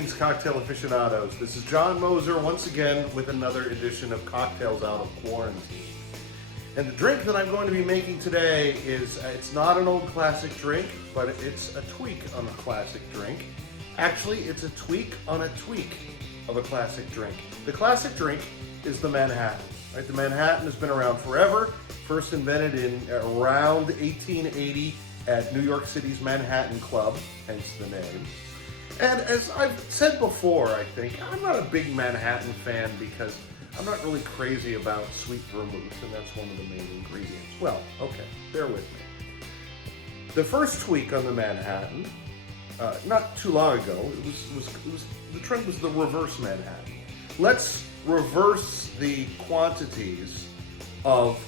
Greetings, cocktail aficionados. This is John Moser once again with another edition of Cocktails Out of Quarantine. And the drink that I'm going to be making today is, it's not an old classic drink, but it's a tweak on a classic drink. Actually, it's a tweak on a tweak of a classic drink. The classic drink is the Manhattan. Right? The Manhattan has been around forever, first invented in around 1880 at New York City's Manhattan Club, hence the name. And as I've said before, I think, I'm not a big Manhattan fan because I'm not really crazy about sweet vermouth, and that's one of the main ingredients. Well, okay, bear with me. The first tweak on the Manhattan, not too long ago, the trend was the reverse Manhattan. Let's reverse the quantities of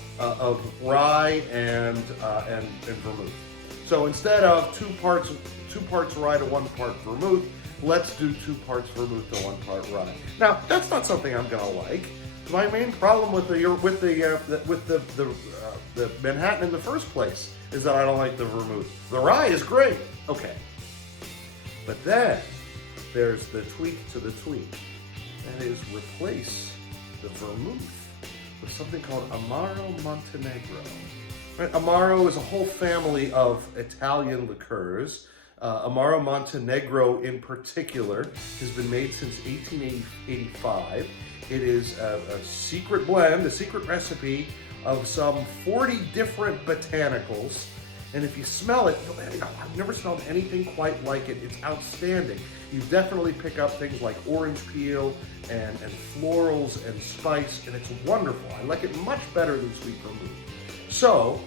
rye and vermouth. So instead of two parts rye to 1 part vermouth, let's do 2 parts vermouth to 1 part rye. Now, that's not something I'm gonna like. My main problem with the Manhattan in the first place is that I don't like the vermouth. The rye is great, okay. But then there's the tweak to the tweak. That is, replace the vermouth with something called Amaro Montenegro. Right? Amaro is a whole family of Italian liqueurs. Amaro Montenegro in particular has been made since 1885. It is a secret blend, a secret recipe of some 40 different botanicals. And if you smell it, I've never smelled anything quite like it. It's outstanding. You definitely pick up things like orange peel and florals and spice, and it's wonderful. I like it much better than sweet vermouth. So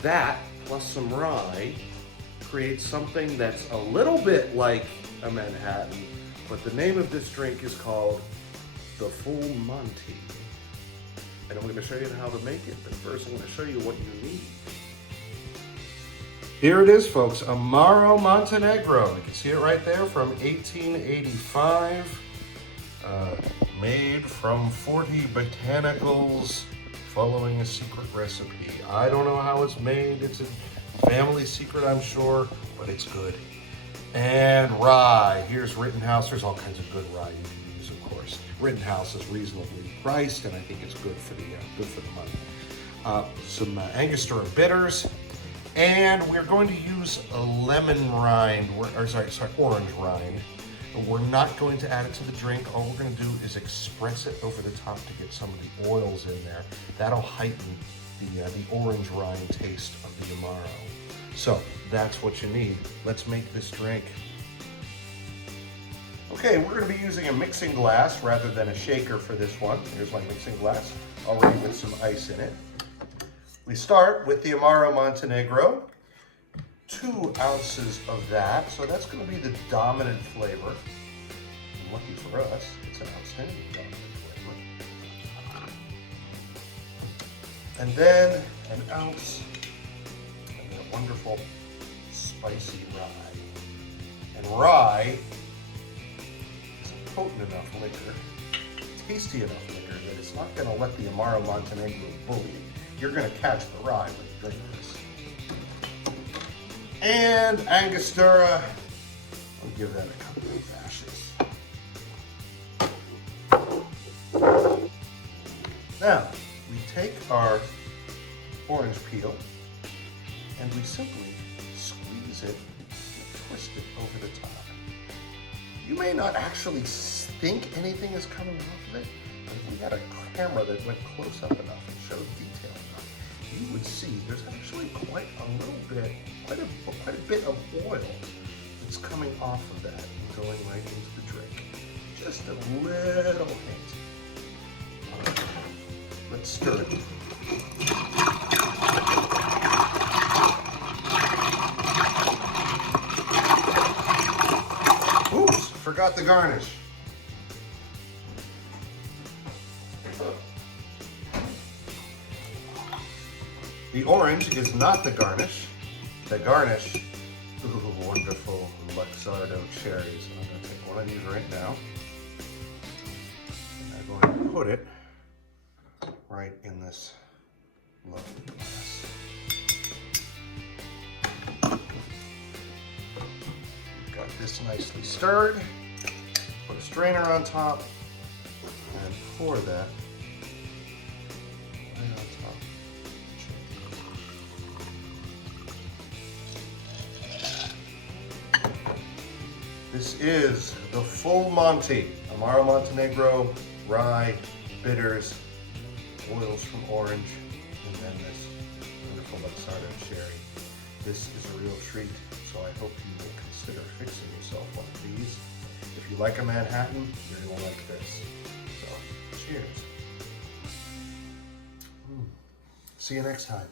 that plus some rye creates something that's a little bit like a Manhattan, but the name of this drink is called the Full Monte. And I'm going to show you how to make it, but first I'm going to show you what you need. Here it is, folks, Amaro Montenegro. You can see it right there from 1885, made from 40 botanicals, following a secret recipe. I don't know how it's made. It's a family secret, I'm sure, but it's good. And rye. Here's Rittenhouse. There's all kinds of good rye you can use, of course. Rittenhouse is reasonably priced, and I think it's good for the money. Some Angostura bitters, and we're going to use a lemon rind, orange rind. We're not going to add it to the drink. All we're going to do is express it over the top to get some of the oils in there. That'll heighten the orange rind taste of the Amaro. So that's what you need. Let's make this drink. Okay, we're going to be using a mixing glass rather than a shaker for this one. Here's my mixing glass, already with some ice in it. We start with the Amaro Montenegro. 2 ounces of that, so that's going to be the dominant flavor. And lucky for us, it's an outstanding dominant flavor. And then an ounce of that wonderful spicy rye. And rye is a potent enough liquor, tasty enough liquor, that it's not going to let the Amaro Montenegro bully you. You're going to catch the rye when you drink this. And Angostura, I'll give that a couple of dashes. Now, we take our orange peel and we simply squeeze it and twist it over the top. You may not actually think anything is coming off of it, but if we had a camera that went close up enough and showed detail enough, you would see there's actually quite a bit of oil that's coming off of that and going right into the drink. Just a little hint. Let's stir it. Oops, forgot the garnish. The orange is not the garnish. The garnish, ooh, wonderful Luxardo cherries. I'm going to take one of these right now. And I'm going to put it right in this lovely glass. Got Got this nicely stirred. Put a strainer on top and pour that right on top. This is the full Monte, Amaro Montenegro, rye, bitters, oils from orange, and then this wonderful Luxardo cherry. This is a real treat, so I hope you will consider fixing yourself one of these. If you like a Manhattan, you're going to like this. So, cheers. See you next time.